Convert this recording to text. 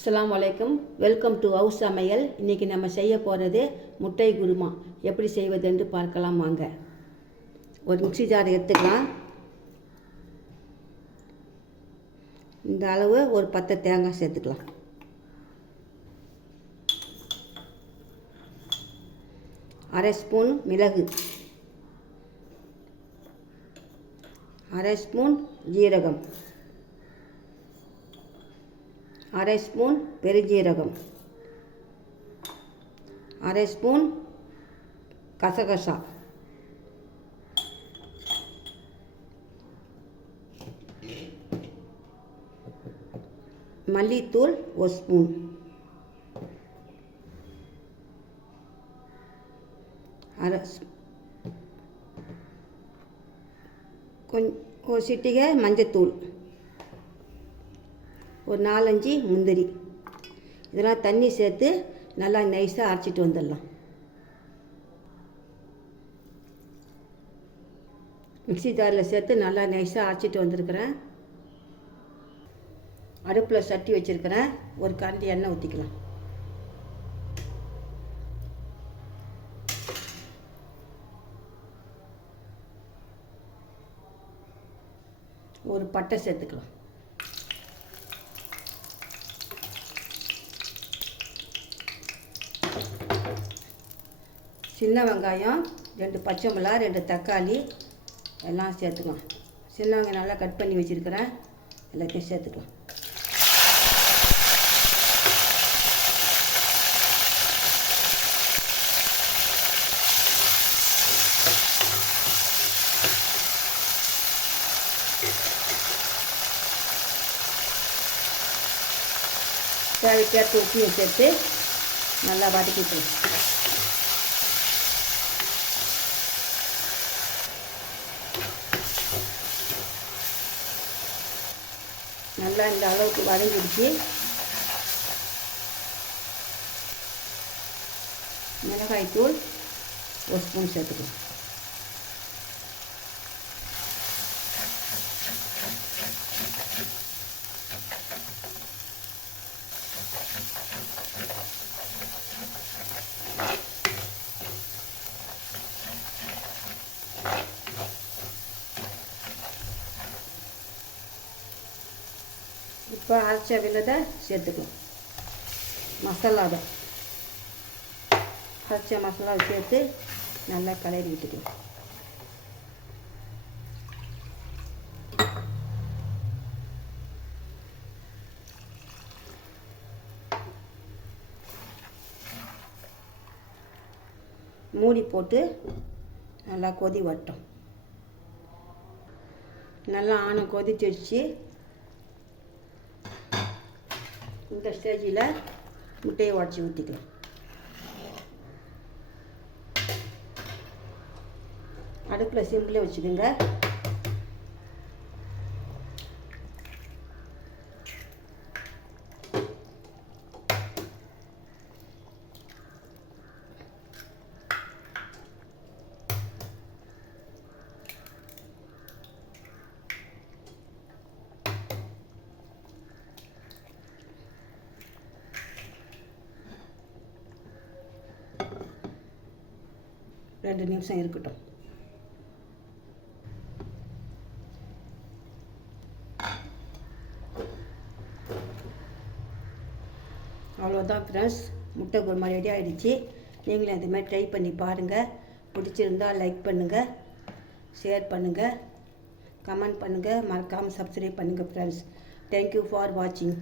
அஸ்லாம் வலைக்கம் welcome to house சமையல். இன்றைக்கி நம்ம செய்ய போகிறது முட்டை குருமா. எப்படி செய்வது என்று பார்க்கலாம் வாங்க. ஒரு மிக்சி ஜார் எடுத்துக்கலாம். இந்த அளவு ஒரு பத்து தேங்காய் சேர்த்துக்கலாம். அரை ஸ்பூன் மிளகு. அரை ஸ்பூன் ஜீரகம். அரை ஸ்பூன் பெருஜீரகம் அரை ஸ்பூன் கசகசா. மல்லித்தூள் ஒரு ஸ்பூன். அரை ஸ்- ஒரு சிட்டிகை மஞ்சத்தூள். ஒரு நாலஞ்சு முந்திரி. இதெல்லாம் தண்ணி சேர்த்து நல்லா நைஸாக அரைச்சிட்டு வந்துடலாம். மிக்சி ஜாரில் சேர்த்து நல்லா நைஸாக அரைச்சிட்டு வந்திருக்கிறேன். அடுப்பில் சட்டி வச்சுருக்கிறேன். ஒரு கரண்டி எண்ணெய் ஊற்றிக்கலாம் ஒரு பட்டை சேர்த்துக்கலாம். சின்ன வெங்காயம் ரெண்டு பச்சை மிளகா ரெண்டு தக்காளி எல்லாம் சேர்த்துக்கலாம் சின்ன வெங்காயம் நல்லா கட் பண்ணி வச்சுருக்கிறேன். எல்லாத்தையும் சேர்த்துக்கலாம் தேவைக்கேற்ற உப்பையும் சேர்த்து நல்லா வதக்கிட்டு நல்லா இந்த அளவுக்கு வதங்கிடுச்சு. மிளகாய்த்தூள் ஒரு ஸ்பூன் சேர்த்துக்கலாம் இப்போ அரைச்ச வில்லதை சேர்த்துக்கலாம். மசாலாவை. அரைச்ச மசாலாவை சேர்த்து நல்லா கலரி விட்டுக்கலாம். மூடி போட்டு நல்லா கொதி வட்டும் நல்லா ஆணம் வச்சு இந்த ஸ்டேஜில் முட்டையை உடச்சி ஊற்றிக்கலாம் அடுப்பில் சிம்பிளே வச்சுக்கோங்க. ரெண்டு நிமிஷம் இருக்கட்டும். அவ்வளோதான் ஃப்ரெண்ட்ஸ் முட்டை குருமா ரெடி ஆகிடுச்சு நீங்களும் இதுமாதிரி ட்ரை பண்ணி பாருங்கள் பிடிச்சிருந்தால் லைக் பண்ணுங்கள் ஷேர் பண்ணுங்கள் கமெண்ட் பண்ணுங்கள் மறக்காமல் சப்ஸ்கிரைப் பண்ணுங்கள் ஃப்ரெண்ட்ஸ் தேங்க்யூ ஃபார் வாட்சிங்